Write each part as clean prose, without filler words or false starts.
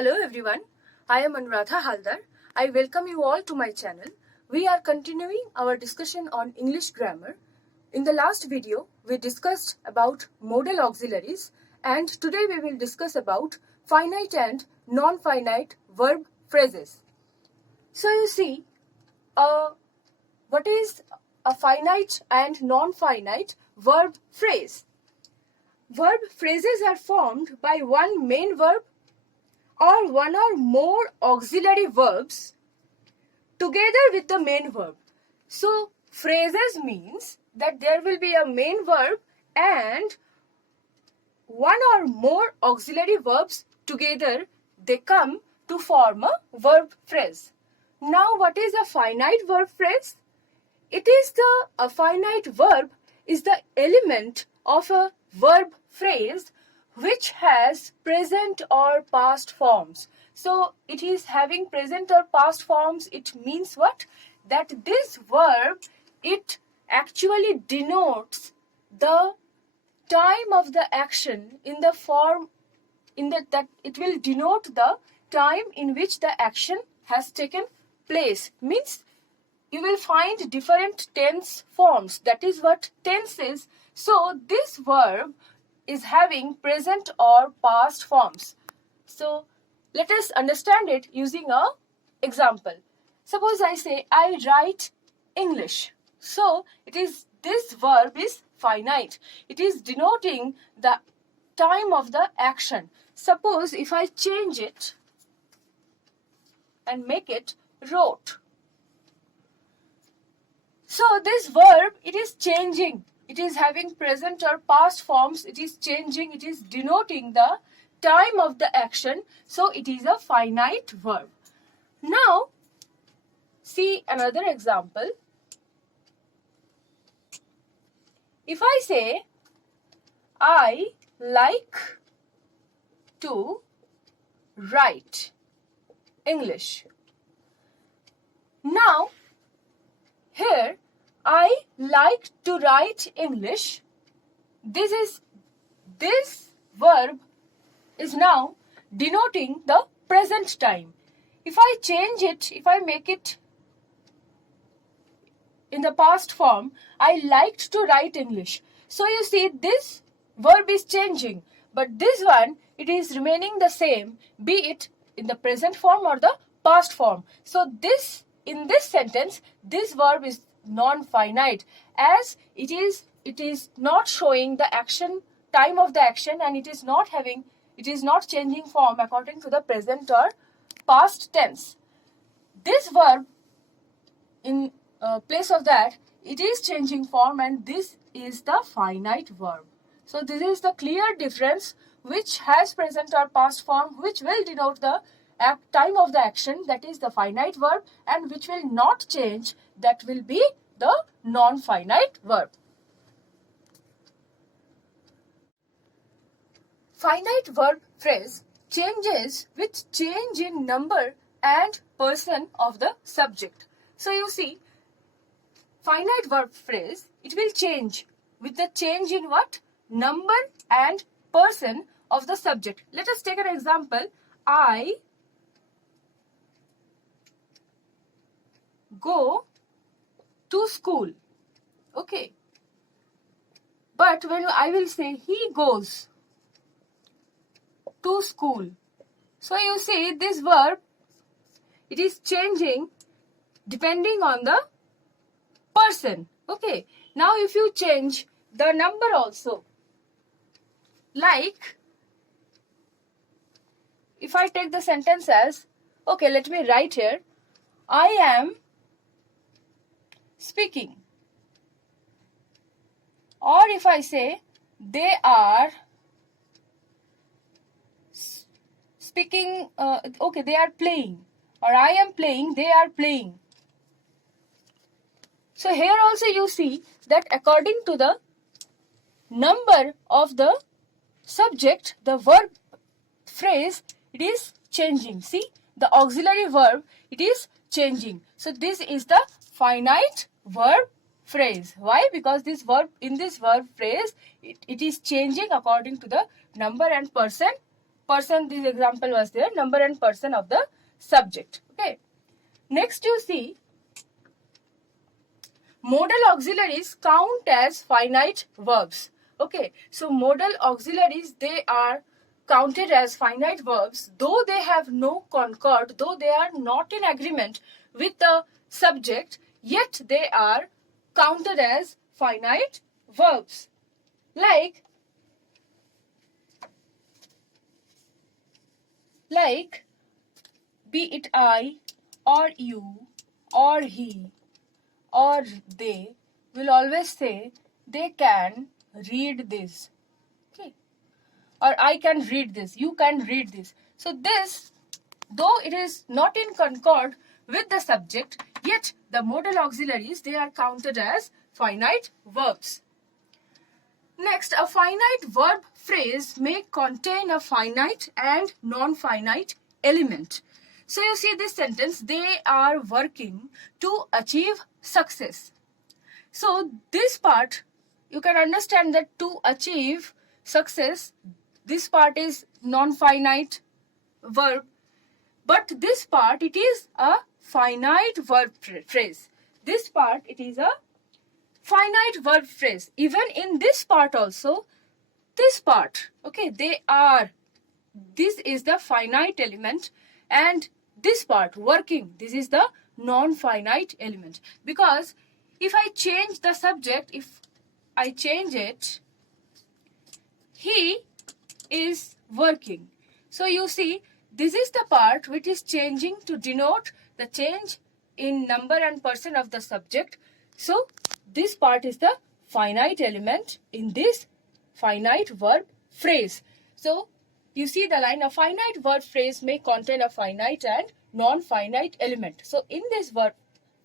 Hello everyone, I am Anuradha Halder. I welcome you all to my channel. We are continuing our discussion on English grammar. In the last video, we discussed about modal auxiliaries, and today we will discuss about finite and non-finite verb phrases. So you see, what is a finite and non-finite verb phrase? Verb phrases are formed by one main verb or one or more auxiliary verbs together with the main verb. So phrases means that there will be a main verb and one or more auxiliary verbs together, they come to form a verb phrase. Now what is a finite verb phrase? A finite verb is the element of a verb phrase which has present or past forms. So it is having present or past forms. It means what? That this verb, it actually denotes the time of the action in the form that it will denote the time in which the action has taken place. Means you will find different tense forms. That is what tense is. So this verb is having present or past forms. So let us understand it using an example. Suppose I say I write English. So this verb is finite. It is denoting the time of the action. Suppose if I change it and make it wrote. So this verb, it is changing. It is having present or past forms. It is changing. It is denoting the time of the action. So it is a finite verb. Now, see another example. If I say, I like to write English. Now, here, I like to write English. This verb is now denoting the present time. If I change it, if I make it in the past form, I liked to write English. So you see, this verb is changing, but this one, it is remaining the same, be it in the present form or the past form. So in this sentence, this verb is non-finite, as it is not showing the action, time of the action, and it is not changing form according to the present or past tense. This verb, in place of that, it is changing form, and this is the finite verb. So this is the clear difference, which has present or past form, which will denote the time of the action, that is the finite verb, and which will not change, that will be the non-finite verb. Finite verb phrase changes with change in number and person of the subject. So you see, finite verb phrase, it will change with the change in what? Number and person of the subject. Let us take an example. I go to school. Okay. But when I will say he goes to school. So you see, this verb, it is changing depending on the person. Okay. Now if you change the number also, like if I take the sentence as, okay, let me write here, I am speaking. Or if I say, they are speaking, okay, they are playing. Or I am playing, they are playing. So here also you see that according to the number of the subject, the verb phrase, it is changing. See, the auxiliary verb, it is changing. So this is the finite verb phrase. Why? Because in this verb phrase, it is changing according to the number and person person, this example was there, number and person of the subject. Okay. Next you see, modal auxiliaries count as finite verbs. Okay, so modal auxiliaries, they are counted as finite verbs, though they have no concord, though they are not in agreement with the subject, yet they are counted as finite verbs. Like be it I or you or he or they, will always say they can read this. Okay, or I can read this, you can read this. So this, though it is not in concord with the subject, yet the modal auxiliaries, they are counted as finite verbs. Next, a finite verb phrase may contain a finite and non-finite element. So you see this sentence, they are working to achieve success. So this part, you can understand that to achieve success, this part is non-finite verb, but this part, it is a finite verb phrase. This part, it is a finite verb phrase. Even in this part also, this part, okay, they are, this is the finite element, and this part, working, this is the non-finite element. Because if I change the subject, if I change it, he is working. So you see, this is the part which is changing to denote the change in number and person of the subject. So this part is the finite element in this finite verb phrase. So you see the line, a finite verb phrase may contain a finite and non-finite element. So in this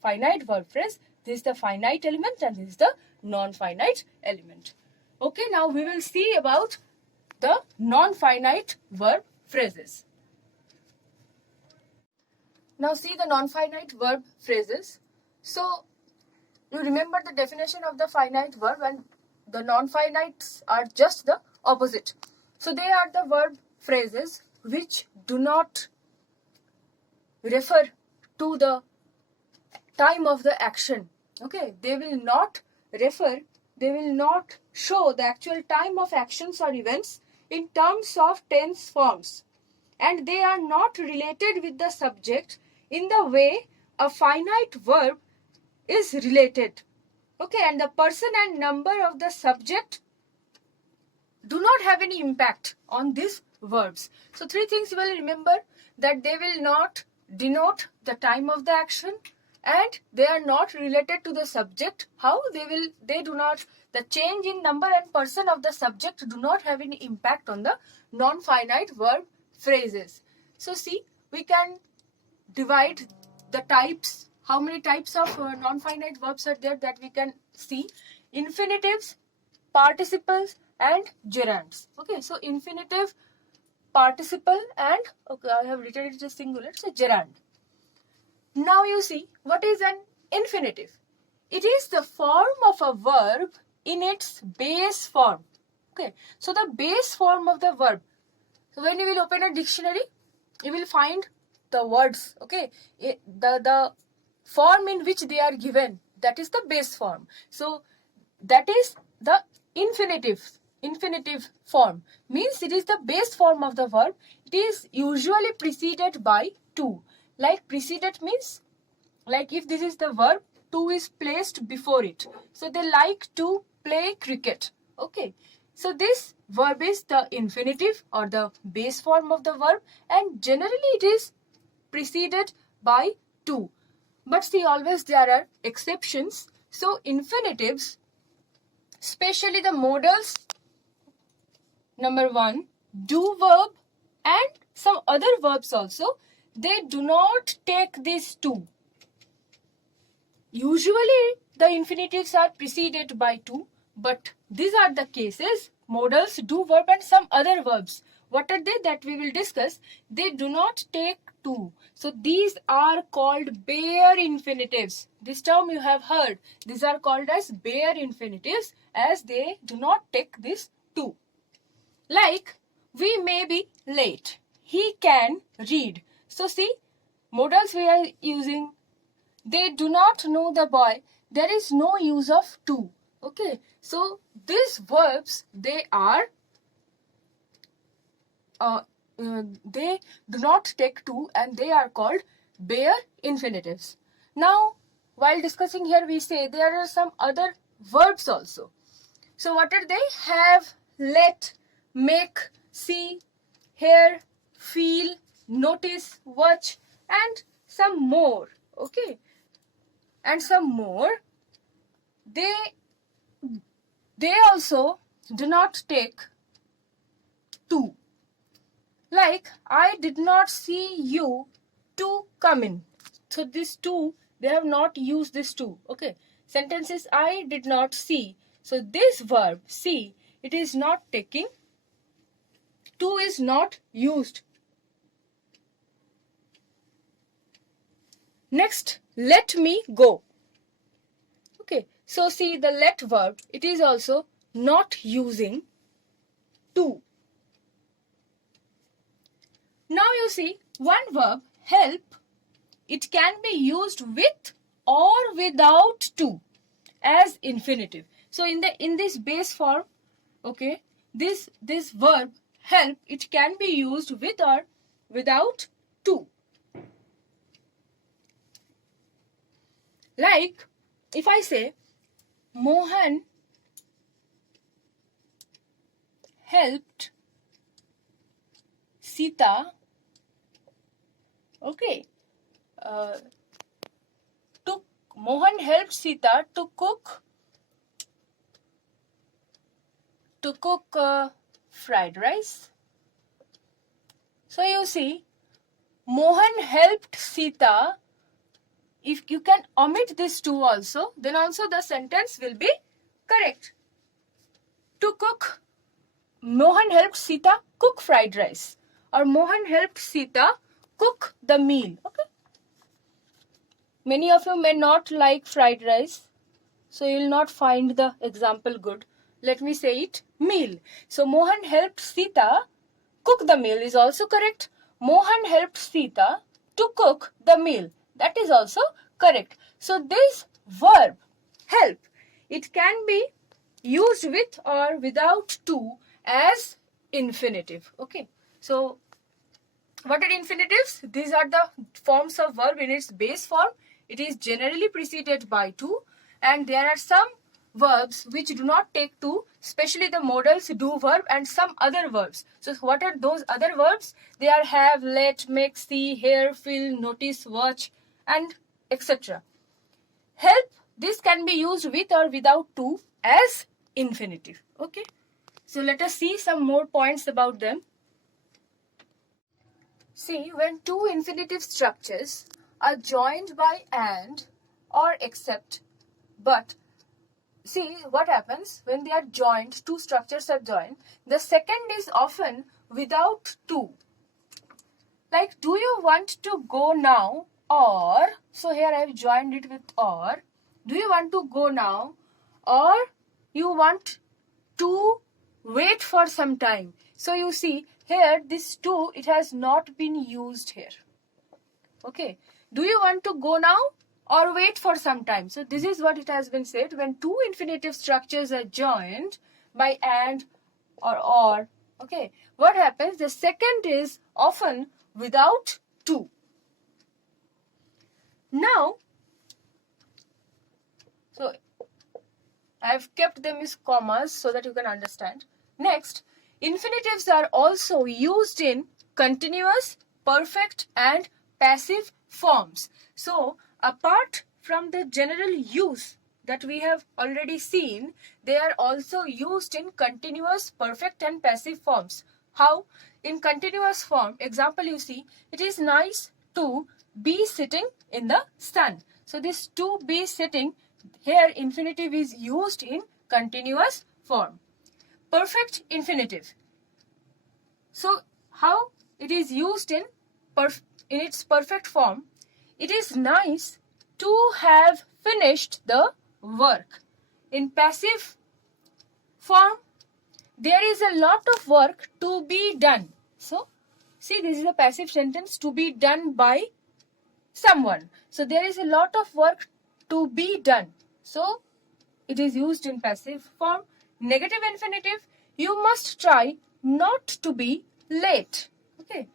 finite verb phrase, this is the finite element and this is the non-finite element. Okay, now we will see about the non-finite verb phrases. Now see the non-finite verb phrases. So you remember the definition of the finite verb, and the non-finites are just the opposite. So they are the verb phrases which do not refer to the time of the action. Okay, they will not refer, they will not show the actual time of actions or events in terms of tense forms, and they are not related with the subject in the way a finite verb is related. Okay, and the person and number of the subject do not have any impact on these verbs. So three things you will remember, that they will not denote the time of the action, and they are not related to the subject. How? They do not, the change in number and person of the subject do not have any impact on the non-finite verb phrases. So see, we can divide the types. How many types of non-finite verbs are there that we can see? Infinitives, participles and gerunds. Okay, so infinitive, participle and, okay, I have written it as singular, so gerund. Now you see, what is an infinitive? It is the form of a verb in its base form. Okay, so the base form of the verb. So when you will open a dictionary, you will find the words, okay, the form in which they are given, that is the base form. So that is the infinitive form, means it is the base form of the verb. It is usually preceded by to. Like preceded means, like if this is the verb, to is placed before it. So they like to play cricket. Okay, so this verb is the infinitive or the base form of the verb, and generally it is preceded by to. But see, always there are exceptions. So infinitives, especially the modals, number one, do verb and some other verbs also, they do not take this to. Usually the infinitives are preceded by to, but these are the cases, modals, do verb and some other verbs. What are they that we will discuss? They do not take to. So these are called bare infinitives. This term you have heard. These are called as bare infinitives as they do not take this to. Like We may be late. He can read. So see, modals we are using. They do not know the boy. There is no use of to. Okay. So these verbs, they do not take to, and they are called bare infinitives. Now, while discussing here, we say there are some other verbs also. So what are they? Have, let, make, see, hear, feel, notice, watch, and some more. Okay. And some more. They also do not take to. Like, I did not see you to come in. So this to, they have not used this to. Okay. Sentence is I did not see. So this verb, see, it is not taking. To is not used. Next, let me go. Okay. So see the let verb, it is also not using to. Now you see one verb, help, it can be used with or without to as infinitive. So in this base form, okay, this verb help, it can be used with or without to. Like if I say Mohan helped Sita, okay, Mohan helped Sita to cook fried rice. So you see, Mohan helped Sita. If you can omit this to also, then also the sentence will be correct. To cook, Mohan helped Sita cook fried rice, or Mohan helped Sita cook the meal. Okay. Many of you may not like fried rice, so you will not find the example good. Let me say it, meal. So Mohan helped Sita cook the meal is also correct. Mohan helped Sita to cook the meal. That is also correct. So this verb, help, it can be used with or without to as infinitive. Okay. So what are infinitives? These are the forms of verb in its base form. It is generally preceded by to, and there are some verbs which do not take to, especially the modals, do verb, and some other verbs. So what are those other verbs? They are have, let, make, see, hear, feel, notice, watch, and etc. Help, this can be used with or without to as infinitive. Okay. So let us see some more points about them. See, when two infinitive structures are joined by and or except, but see what happens when they are joined, two structures are joined, the second is often without to. Like, do you want to go now? Or, so here I have joined it with or. Do you want to go now? Or you want to wait for some time? So you see here this to, it has not been used here. Okay. Do you want to go now or wait for some time? So this is what it has been said. When two infinitive structures are joined by and or, okay, what happens? The second is often without to. Now, so I have kept them as commas so that you can understand. Next, infinitives are also used in continuous, perfect, and passive forms. So, apart from the general use that we have already seen, they are also used in continuous, perfect, and passive forms. How? In continuous form, example you see, it is nice to be sitting in the sun. So, this to be sitting, here infinitive is used in continuous form. Perfect infinitive. So, how it is used in its perfect form? It is nice to have finished the work. In passive form, there is a lot of work to be done. So, see, this is a passive sentence, to be done by someone. So, there is a lot of work to be done. So, it is used in passive form. Negative infinitive, you must try not to be late. Okay.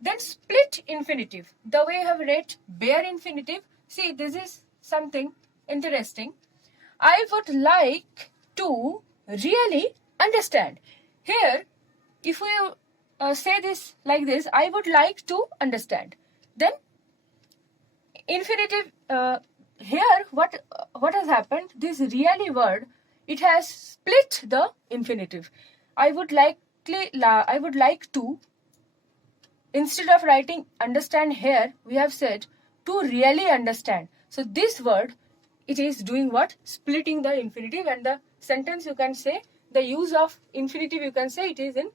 Then split infinitive. The way you have read bare infinitive, see, this is something interesting. I would like to really understand. Here, if we say this like this, I would like to understand. Then infinitive, here what has happened, this really word, it has split the infinitive. I would like to, instead of writing understand here, we have said to really understand. So this word, it is doing what? Splitting the infinitive, and the sentence you can say, the use of infinitive you can say it is in,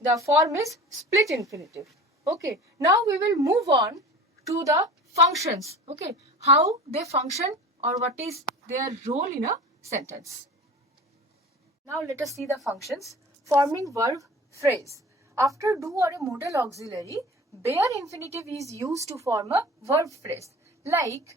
the form is split infinitive. Okay, now we will move on to the functions. Okay, how they function or what is their role in a sentence. Now let us see the functions. Forming verb phrase. After do or a modal auxiliary, bare infinitive is used to form a verb phrase. Like,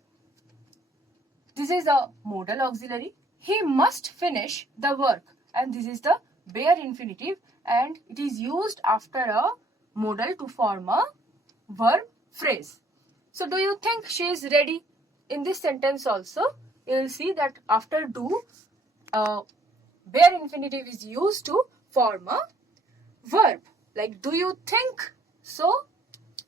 this is a modal auxiliary. He must finish the work. And this is the bare infinitive. And it is used after a modal to form a verb phrase. So, do you think she is ready? In this sentence also, you will see that after do, bare infinitive is used to form a verb. Like, do you think? So,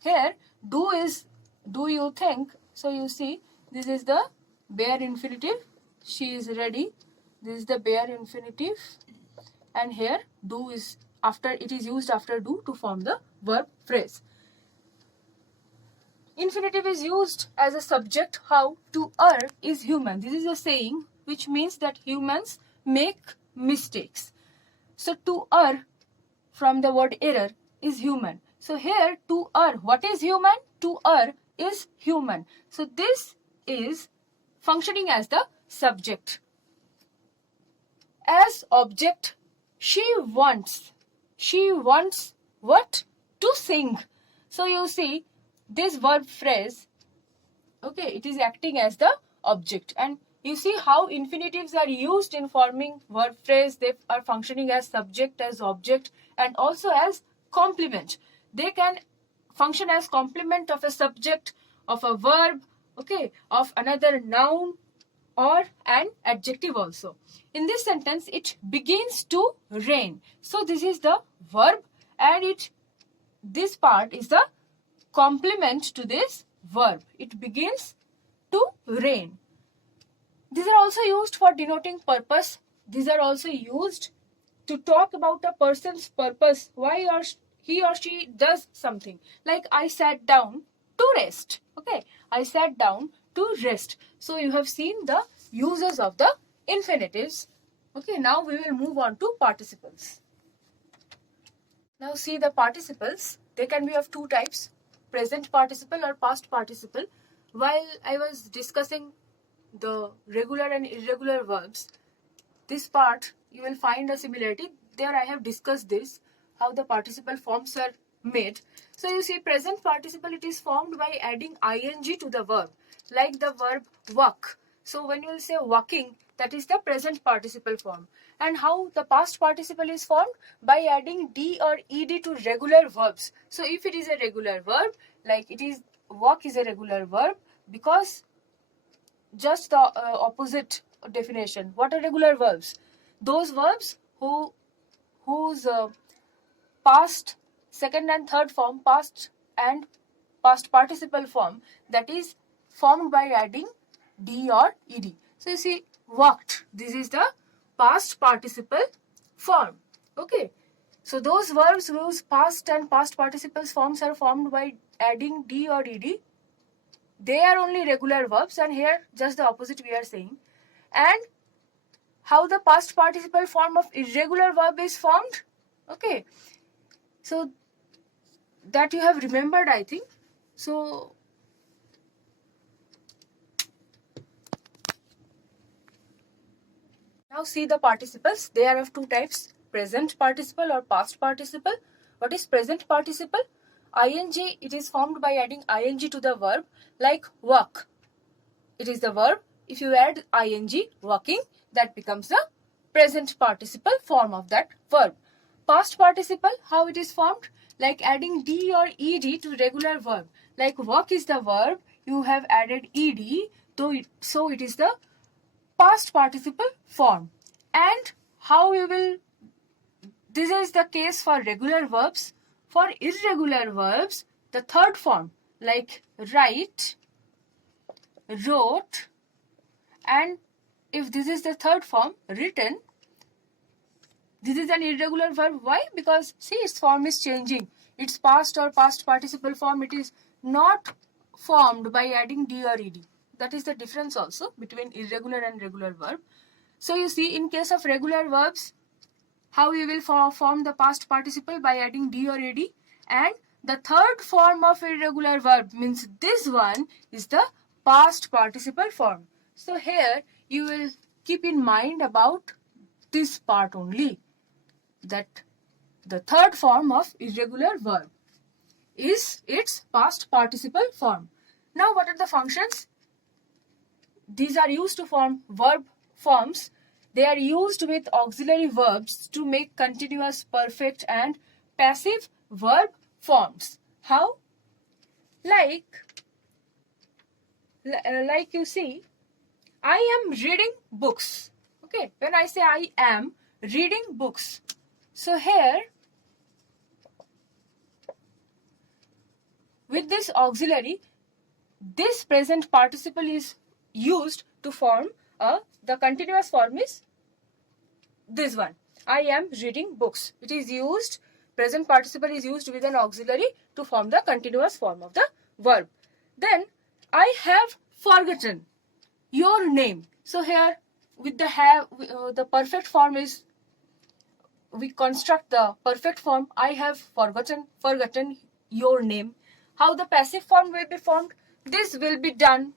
here, do is, do you think? So, you see, this is the bare infinitive. She is ready. This is the bare infinitive. And here, do is after, it is used after do to form the verb phrase. Infinitive is used as a subject. How? To err is human. This is a saying which means that humans make mistakes. So, to err from the word error is human. So, here to err, what is human? To err is human. So, this is functioning as the subject. As object, she wants what? To sing. So, you see, this verb phrase, okay, it is acting as the object. And you see how infinitives are used in forming verb phrase. They are functioning as subject, as object, and also as complement. They can function as complement of a subject, of a verb, okay, of another noun or an adjective also. In this sentence, it begins to rain. So this is the verb, and this part is the complement to this verb. It begins to rain. These are also used for denoting purpose. These are also used to talk about a person's purpose, why he or she does something. Like, I sat down to rest. Okay, I sat down to rest. So you have seen the uses of the infinitives. Okay, now we will move on to participles. Now see the participles. They can be of two types, present participle or past participle. While I was discussing the regular and irregular verbs, this part you will find a similarity. There I have discussed this, how the participle forms are made. So you see, present participle, it is formed by adding ing to the verb, like the verb walk. So when you will say walking, that is the present participle form. And how the past participle is formed? By adding d or ed to regular verbs. So if it is a regular verb, like it is, walk is a regular verb, because just the opposite definition. What are regular verbs? Those verbs whose past, second and third form, past and past participle form, that is formed by adding d or ed. So you see, walked, this is the past participle form. Okay, so those verbs whose past and past participles forms are formed by adding d or ed, they are only regular verbs, and here just the opposite we are saying. And how the past participle form of irregular verb is formed? Okay, so that you have remembered, I think. So now see the participles. They are of two types, present participle or past participle. What is present participle? ing, it is formed by adding ing to the verb, like work. It is the verb. If you add ing, working, that becomes the present participle form of that verb. Past participle, how it is formed? Like adding d or ed to regular verb. Like work is the verb, you have added ed, so it is the past participle form. And how you will, this is the case for regular verbs. For irregular verbs, the third form, like write, wrote, and if this is the third form, written, this is an irregular verb. Why? Because see, its form is changing. Its past or past participle form, it is not formed by adding d or ed. That is the difference also between irregular and regular verb. So you see, in case of regular verbs, how you will form the past participle by adding d or ed. And the third form of irregular verb, means this one, is the past participle form. So here you will keep in mind about this part only, that the third form of irregular verb is its past participle form. Now what are the functions? These are used to form verb forms. They are used with auxiliary verbs to make continuous, perfect and passive verb forms. How? Like you see, I am reading books. Okay, when I say I am reading books, so here with this auxiliary, this present participle is used to form the continuous form is this one. I am reading books. It is used, present participle is used with an auxiliary to form the continuous form of the verb. Then I have forgotten your name. So here with the have, the perfect form is, we construct the perfect form. I have forgotten your name. How the passive form will be formed? This will be done.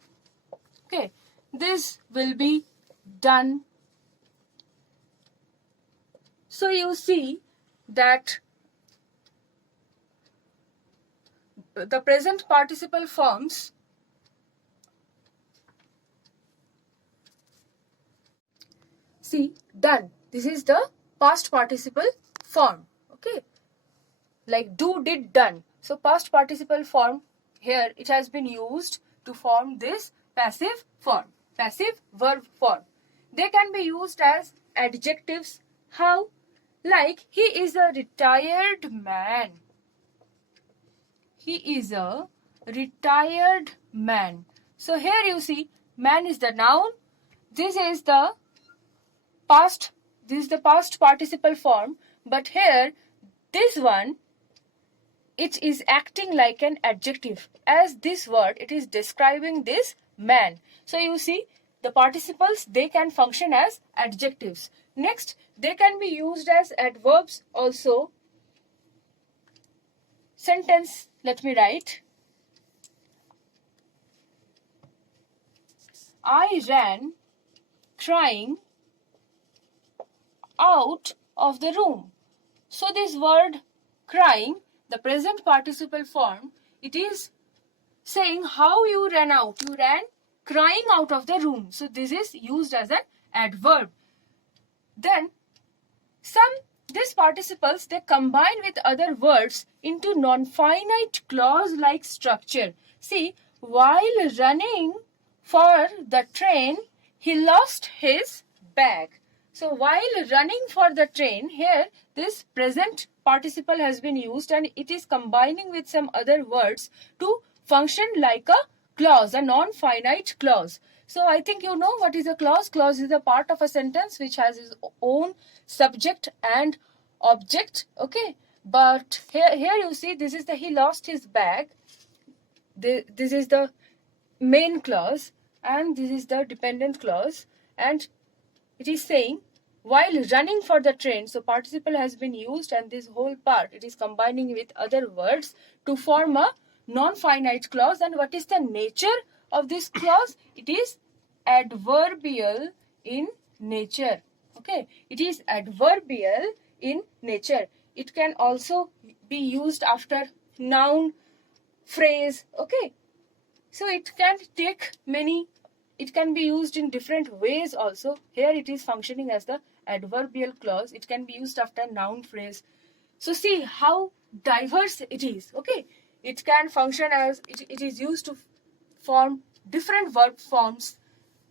Okay, this will be done. So you see that the present participle forms see done. This is the past participle form. Okay, like do, did, done. So past participle form, here it has been used to form this passive form, passive verb form. They can be used as adjectives. How? Like he is a retired man. He is a retired man. So here you see, man is the noun. This is the past participle form, but here this one, it is acting like an adjective. As this word, it is describing this man. So you see, the participles, they can function as adjectives. Next, they can be used as adverbs also. Sentence, let me write. I ran crying out of the room. So this word crying, the present participle form, it is saying how you ran out. You ran crying out of the room. So this is used as an adverb. Then these participles, they combine with other words into non-finite clause-like structure. See, while running for the train, he lost his bag. So while running for the train, here this present participle has been used and it is combining with some other words to function like a clause, a non-finite clause. So I think you know what is a clause. Clause is a part of a sentence which has its own subject and object. Okay, but here you see, this is the he lost his bag. This is the main clause and this is the dependent clause, and it is saying while running for the train. So participle has been used and this whole part, it is combining with other words to form a non-finite clause. And what is the nature of this clause? It is adverbial in nature. Okay, it is adverbial in nature. It can also be used after noun, phrase. Okay, so it can take many, it can be used in different ways also. Here it is functioning as the adverbial clause. It can be used after noun, phrase. So see how diverse it is. Okay, it can function as, it is used to form different verb forms.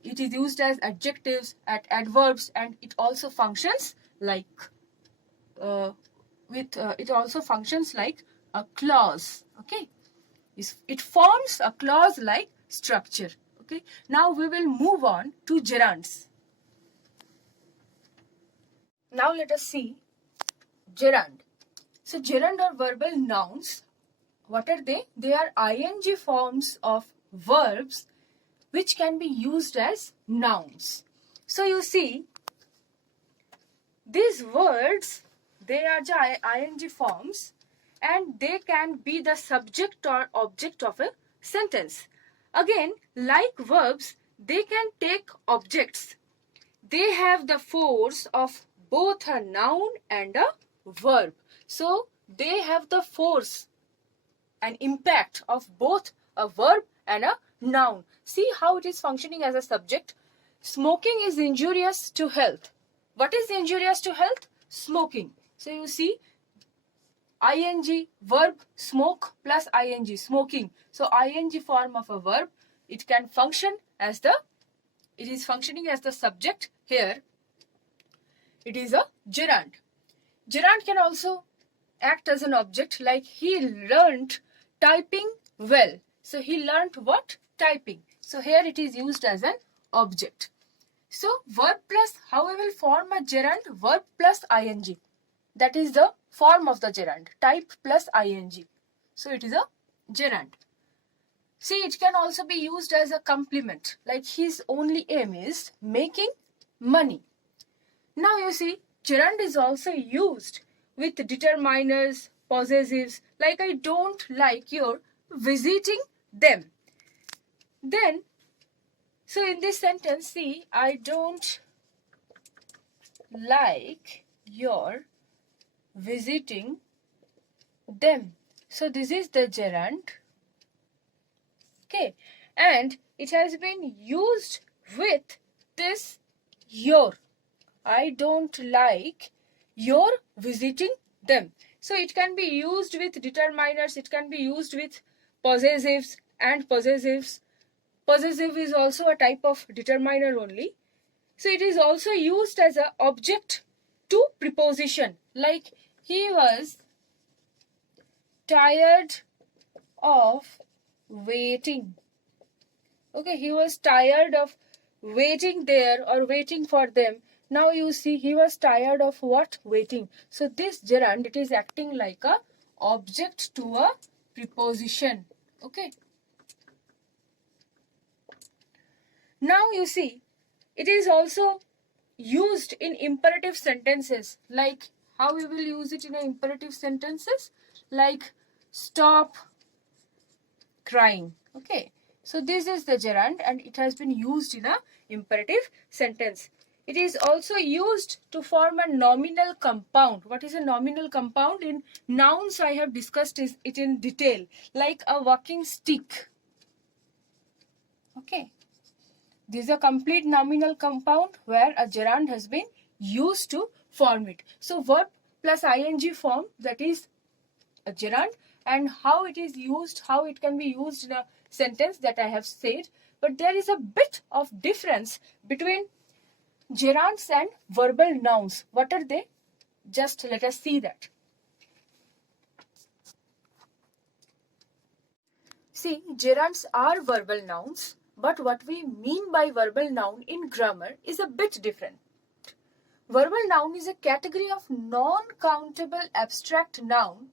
It is used as adjectives, at adverbs, and it also functions like it also functions like a clause. Okay, it forms a clause like structure. Okay, now we will move on to gerunds. Now let us see gerund. So gerund are verbal nouns. What are they? They are ing forms of verbs which can be used as nouns. So you see, these words, they are the ing forms and they can be the subject or object of a sentence. Again, like verbs, they can take objects. They have the force of both a noun and a verb. So they have the force and impact of both a verb and a noun. See how it is functioning as a subject. Smoking is injurious to health. What is injurious to health? Smoking. So you see, ing verb smoke plus ing smoking. So ing form of a verb, it can function as the, it is functioning as the subject here. It is a gerund. Gerund can also act as an object, like he learnt typing well. So he learnt what? Typing. So here it is used as an object. So verb plus, how we will form a gerund? Verb plus ing. That is the form of the gerund. Type plus ing. So it is a gerund. See, it can also be used as a complement, like his only aim is making money. Now you see, gerund is also used with determiners, possessives, like I don't like your visiting them. Then, so in this sentence, see, I don't like your visiting them. So this is the gerund. Okay, and it has been used with this your. I don't like your visiting them. So it can be used with determiners, it can be used with possessives and possessives. Possessive is also a type of determiner only. So it is also used as an object to preposition, like he was tired of waiting. Okay, he was tired of waiting there or waiting for them. Now you see, he was tired of what? Waiting. So this gerund, it is acting like a object to a preposition. Okay. Now you see, it is also used in imperative sentences. Like how we will use it in imperative sentences? Like stop crying. Okay. So this is the gerund and it has been used in a imperative sentence. It is also used to form a nominal compound. What is a nominal compound? In nouns, I have discussed it in detail, like a walking stick. Okay. This is a complete nominal compound where a gerund has been used to form it. So verb plus ing form, that is a gerund, and how it is used, how it can be used in a sentence, that I have said. But there is a bit of difference between gerunds and verbal nouns. What are they? Just let us see that. See, gerunds are verbal nouns, but what we mean by verbal noun in grammar is a bit different. Verbal noun is a category of non-countable abstract noun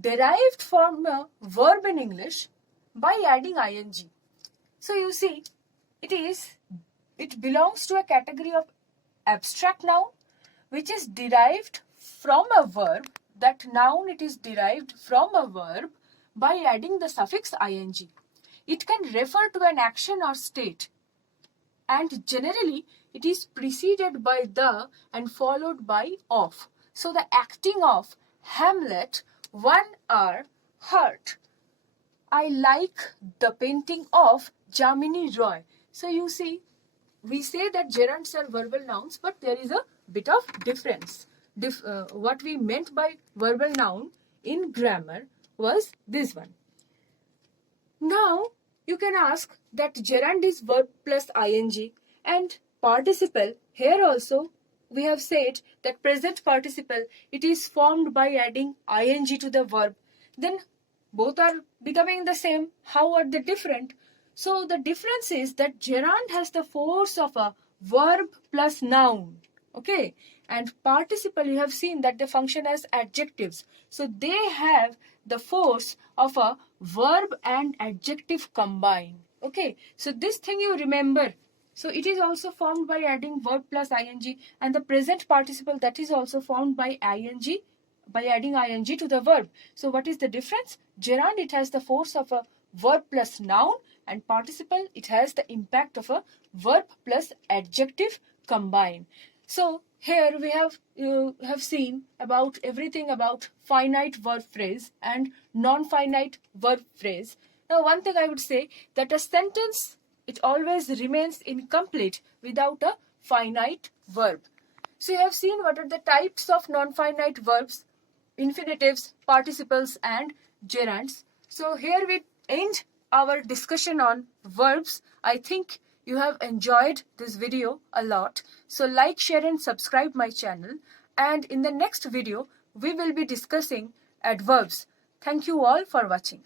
derived from a verb in English by adding ing. So you see, it belongs to a category of abstract noun which is derived from a verb. That noun, it is derived from a verb by adding the suffix ing. It can refer to an action or state, and generally it is preceded by the and followed by of. So the acting of Hamlet, 1 hour, hurt. I like the painting of Jamini Roy. So you see, we say that gerunds are verbal nouns, but there is a bit of difference. What we meant by verbal noun in grammar was this one. Now, you can ask that gerund is verb plus ing, and participle, here also we have said that present participle, it is formed by adding ing to the verb. Then both are becoming the same. How are they different? So the difference is that gerund has the force of a verb plus noun. Okay, and participle, you have seen that they function as adjectives. So they have the force of a verb and adjective combined. Okay, so this thing you remember. So it is also formed by adding verb plus ing, and the present participle, that is also formed by ing, by adding ing to the verb. So what is the difference? Gerund, it has the force of a verb plus noun, and participle, it has the impact of a verb plus adjective combined. So here we have seen about everything about finite verb phrase and non-finite verb phrase. Now one thing I would say, that a sentence, it always remains incomplete without a finite verb. So you have seen what are the types of non-finite verbs: infinitives, participles, and gerunds. So here we end our discussion on verbs. I think you have enjoyed this video a lot. So like, share, and subscribe my channel. And in the next video, we will be discussing adverbs. Thank you all for watching.